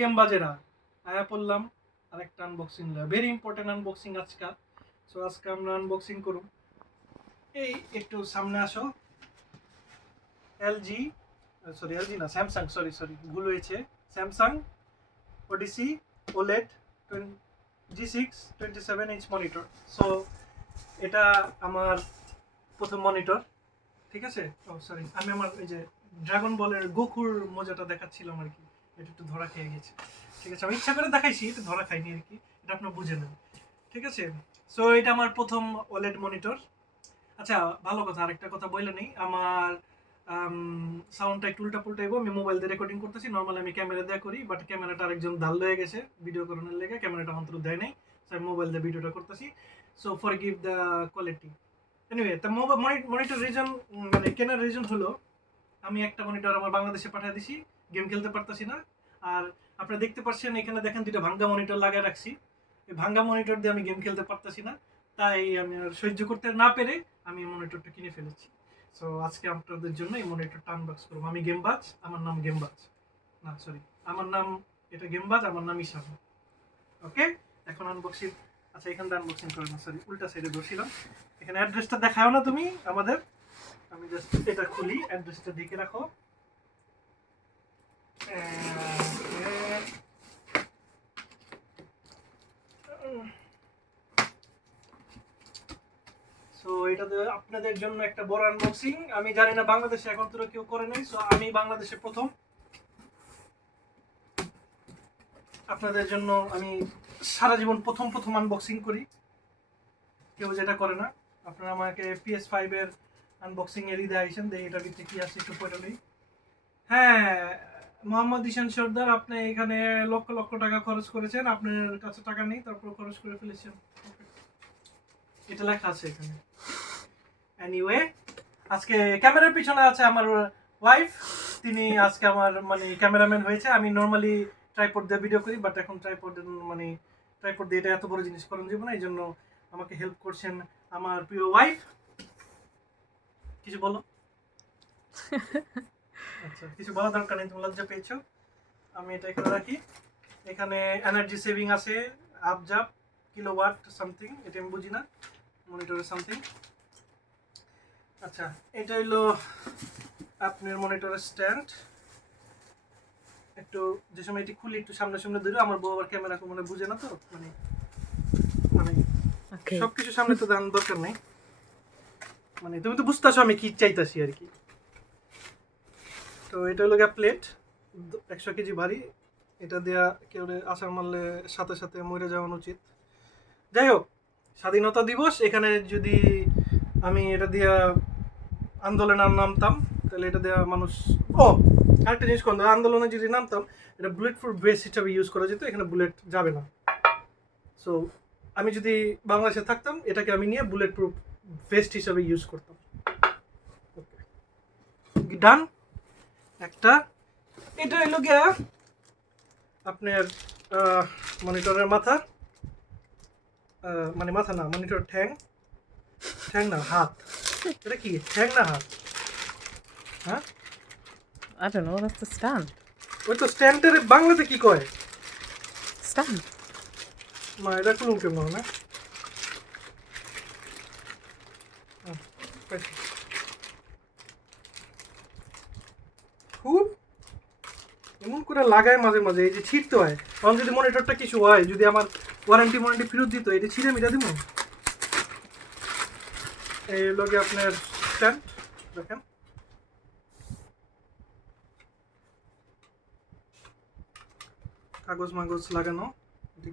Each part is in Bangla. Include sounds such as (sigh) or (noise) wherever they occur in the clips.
গেম বাজেরা আয়া পড়লাম, আরেকটা আনবক্সিং ভেরি ইম্পর্টেন্ট আনবক্সিং আজকাল সো আজকে আমরা আনবক্সিং করুন এই, একটু সামনে আসো। এলজি সরি এলজি না স্যামসাং সরি সরি ভুল হয়েছে। Samsung Odyssey OLED G six twenty seven inch monitor so এটা আমার প্রথম মনিটর ঠিক আছে? ও সরি আমি আমার এই যে ড্রাগন বলের গোকুর মজাটা দেখাচ্ছিলাম আর কি। এটা একটু ধরা খেয়ে গেছে। ঠিক আছে, আমি ইচ্ছা করে দেখাইছি, এটা ধরা খাইনি আর কি। এটা আপনার বুঝে নেন। ঠিক আছে? সো এটা আমার প্রথম ওলেড মনিটর আচ্ছা ভালো কথা, আরেকটা কথা বললে নেই। আমার সাউন্ডটা একটু উল্টা পুল্টাইবো আমি মোবাইল দিয়ে রেকর্ডিং করতেছি। নর্মালি আমি ক্যামেরা দিয়ে করি বাট ক্যামেরাটা আরেকজন দাল হয়ে গেছে। ভিডিও করানোর লেগে ক্যামেরাটা অন্তর দেয় নাই। সো আমি মোবাইল দিয়ে ভিডিওটা করতেছি। So for give the quality anyway তা মনিটর রিজন মানে কেনার রিজন হলো, আমি একটা মনিটর আমার বাংলাদেশে পাঠিয়ে দিছি। গেম খেলতে পারতাছি না। আর আপনারা দেখতে পাচ্ছেন, এখানে দেখেন দুটো ভাঙ্গা মনিটর লাগিয়ে রাখছি। এই ভাঙ্গা মনিটর দিয়ে আমি গেম খেলতে পারতাছি না, তাই আমি আর সহ্য করতে না পেরে আমি এই মনিটরটা কিনে ফেলেছি। সো আজকে আপনাদের জন্য এই মনিটরটা আনবক্স করব। আমি গেমবাজ আমার নাম গেমবাজ না সরি আমার নাম, এটা গেমবাজ আমার নাম ঈশান। ওকে এখন আনবক্সিং আচ্ছা এখানটা আনবক্সিং করে না সরি উল্টা সাইডে বসছিলাম। এখানে অ্যাড্রেসটা দেখাও না তুমি, আমাদের। আমি জাস্ট এটা খুলি অ্যাড্রেসটা দেখে রাখো। সো এটা আপনাদের জন্য একটা বড় আনবক্সিং আমি জানি না বাংলাদেশে এখন তো কেউ করে নাই সো আমি বাংলাদেশে প্রথম। আপনাদের জন্য আমি সারা জীবন প্রথম প্রথম আনবক্সিং করি। কেউ যেটা করে না। আপনারা আমাকে পিএস ফাইভের আনবক্সিং এর ঈদে আইসেন, দেখি এটার ভিতরে কি আছে, একটু পড়ে হ্যাঁ মোহাম্মদ ঈশান সর্দার, আপনি এখানে লক্ষ লক্ষ টাকা খরচ করেছেন, আপনার কাছে টাকা নেই, তারপর খরচ করে ফেলেছেন। এটা লেখা আছে এখানে। এনিওয়ে আজকে ক্যামেরার পিছনে আছে আমার ওয়াইফ তিনি আজকে আমার মানে ক্যামেরাম্যান হয়েছে। আমি নর্মালি ট্রাইপড দিয়ে ভিডিও করি বাট এখন ট্রাইপড মানে ট্রাইপড দিয়ে এটা এত বড় জিনিস করেন যাবে না, এই জন্য আমাকে হেল্প করছেন আমার প্রিয় ওয়াইফ কিছু বলো? (laughs) আচ্ছা কিছু বলার দরকার নেই তুমি লজ্জা পেয়েছ। আমি এটা এখানে রাখি। এখানে এনার্জি সেভিং আছে আপজাপ কিলোওয়াট সামথিং এটা আমি বুঝি না মনিটরের সামথিং আচ্ছা এটা হলো আপনার মনিটরের স্ট্যান্ড একটু যে সময় এটি খুলি একটু সামনে সামনে ধরে আমার বউ আবার ক্যামেরা মানে বুঝে না তো মানে মানে সবকিছু সামনে তো দেখানোর দরকার নেই। মানে তুমি তো বুঝতেছো আমি কি চাইতাছি আর কি। তো এটা হলো গিয়া প্লেট একশো কেজি ভারী এটা দেয়া কেউ আসার মারলে সাথে সাথে মরে যাওয়ানো উচিত। যাই হোক, স্বাধীনতা দিবস, এখানে যদি আমি এটা দিয়া আন্দোলনে নামতাম, তাহলে এটা দেওয়া মানুষ ও, আরেকটা জিনিস করতাম আন্দোলনে যদি নামতাম, এটা বুলেট প্রুফ বেস হিসাবে ইউজ করা যেত, এখানে বুলেট যাবে না। সো আমি যদি বাংলাদেশে থাকতাম, এটাকে আমি নিয়ে বুলেট প্রুফ ভেস্ট হিসাবে ইউজ করতাম। ডান একটা। এটা হইল গিয়া আপনার মনিটরের মাথা। মানে মাথা না মনিটর ঠ্যাং। ঠ্যাং না হাত। এটা কি? ঠ্যাং না হাত? হ্যাঁ? I don't know. That's the stand. ওই তো স্ট্যান্ডের বাংলাতে কি কয়? স্ট্যান্ড মা এটা খুলুন কেমন না খুব এমন করে লাগায় মাঝে মাঝে, এই যে ছিঁড়তে হয়। তখন যদি মনিটরটা কিছু হয়, যদি আমার ওয়ারেন্টি ওয়ারেন্টি ফেরত দিত এটা ছিঁড়ে মিটা দিব। এই লগে আপনার স্ট্যান্ড দেখেন। কাগজ মাগজ লাগানো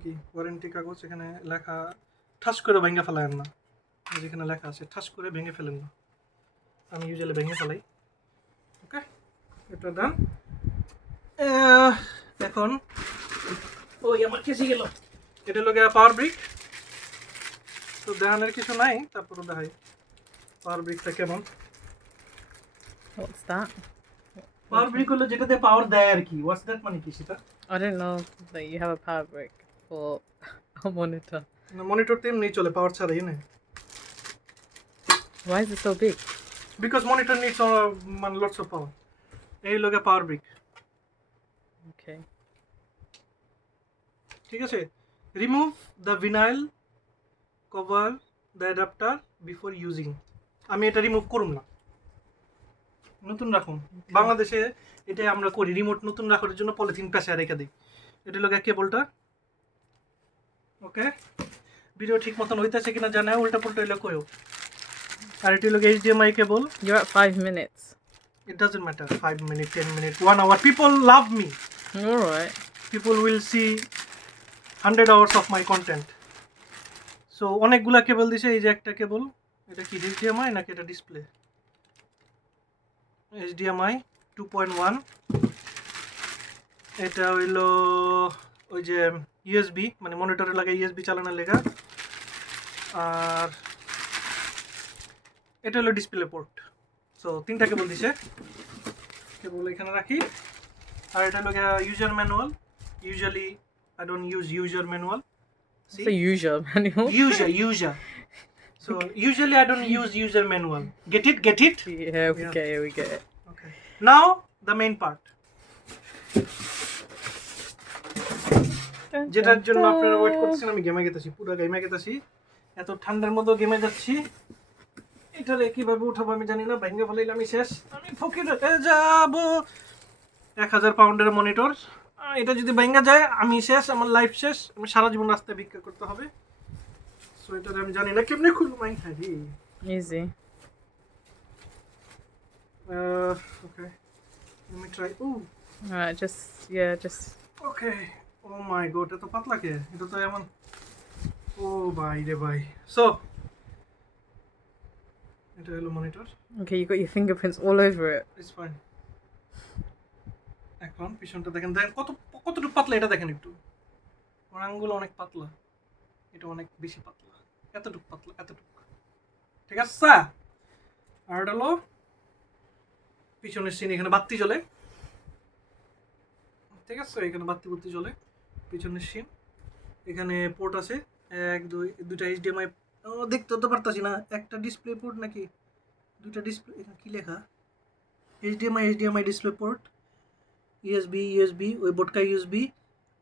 কি ওয়ারেন্টি কাগজ? এখানে লেখা, ঠাস করে ভেঙে ফেলায়েন না। যেখানে লেখা আছে, ঠাস করে ভেঙে ফেলেন না। আমি ইউজুয়ালি ভেঙে ফেলাই। ওকে এটা ডান এখন। ওই আমার কেসে গেল। এটা লোকে পাওয়ার ব্রিক তো দেখানোর কিছু নাই তারপরে দেখাই। পাওয়ার ব্রিকটা কেমন? পাওয়ার ব্রিক হলো যেটাতে পাওয়ার দেয় আর কি। ওয়াটস দ্যাট মানে কি সেটা? I didn't know that you have a power brick for (laughs) a monitor. Monitor তো এমনি চলে পাওয়ার ছাড়াই না? Why is it so big? Because monitor needs মানে লটস অফ পাওয়ার এই লোকে পাওয়ার ব্রিক Okay. ঠিক আছে remove the vinyl cover the adapter before using আমি এটা রিমুভ করুম না। নতুন রাখুন বাংলাদেশে এটা আমরা করি রিমোট নতুন রাখার জন্য পলিথিন পেঁচায় রেখে দিই। এটা লোক কেবলটা। ওকে ভিডিও ঠিক মতন হইতেছে কিনা জানা উল্টা পুল্টা হইলে কয়ও আর এটি লোক HDMI cable You're at five minutes. It doesn't matter. 5 minute 10 minute 1 hour. People love me. All right. people will see 100 hours of my content. So অনেকগুলা কেবল দিছে এই যে একটা কেবল এটা কি এইচডিএমআই নাকি এটা ডিসপ্লে এইচডিএমআই 2.1 এটা হইল ওই যে ইউএসবি মানে মনিটরে লাগে ইউএসবি চালানোর লেখা আর এটা হলো ডিসপ্লে পোর্ট তো তিনটা কেবল দিছে। কেবল এখানে রাখি। আর এটা লগে user manual usually I don't use user manual see user manual user user so usually I don't use user manual get it get it okay okay now the main part যেটার জন্য আপনারা ওয়েট করছেন আমি গেমে গেতেছি পুরো গেমে গেতেছি। এত ঠান্ডার মতো গেমে যাচ্ছি। এটারে কীভাবে উঠাবো আমি জানি না ভেঙে ফেলাইলে আমি শেষ আমি ফকির যাব এক হাজার পাউন্ডের মনিটর এটা যদি ভেঙে যায় আমি শেষ আমার লাইফ শেষ আমি সারা জীবন রাস্তায় ভিক্ষা করতে হবে সো এটারে আমি জানি না কেমনে খুলবো মাই হারি. Uh, okay. Let me try. Ooh, Alright, just yeah, just okay. Oh my god, এত পাতলা কে? এটা তো এমন ও ভাই রে ভাই সো এটা হলো monitor okay. You got your fingerprints all over it. It's fine এখন পিছনটা দেখেন দেখেন কত কতটুকু পাতলা এটা দেখেন একটু। আমার আঙ্গুল অনেক পাতলা। এটা অনেক বেশি পাতলা। এতটুকু পাতলা এতটুকু। ঠিক আছে আর এটা হলো পিছনের সিন এখানে বাতি জ্বলে। ঠিক আছে এখানে বাতি বুত্তি জ্বলে। পিছনের সিন এখানে পোর্ট আছে। এক দুই দুইটা এইচডিএমআই দেখতে তো পারতাছি না। একটা ডিসপ্লে পোর্ট নাকি? দুইটা ডিসপ্লে এখানে কি লেখা? HDMI HDMI display port USB USB ওই বোটকা ইউএসবি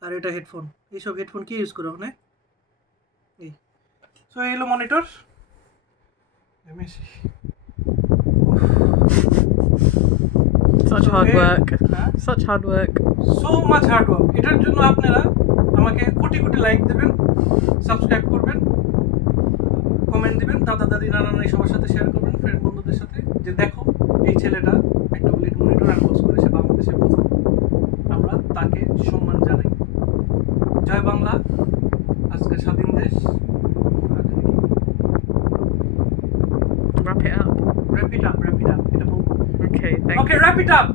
আর এটা হেডফোন এইসব হেডফোন কি ইউজ করো ওখানে? এই। সো এই হলো monitor Such hard work. Such hard work. So much hard work এটার জন্য আপনারা আমাকে কোটি কোটি লাইক দেবেন সাবস্ক্রাইব করবেন। কমেন্ট দিবেন দাদা দাদি নানা নানি সবার সাথে শেয়ার করবেন ফ্রেন্ড বন্ধুদের সাথে যে দেখো এই ছেলেটা একটা বুলেট মনিটর আনবক্স করেছে বাংলাদেশের প্রথম আমরা তাকে সম্মান জানাই জয় বাংলা আজকে স্বাধীন দেশ Wrap it up. Wrap it up wrap it up এটা বলব Okay. Thanks. Okay wrap it up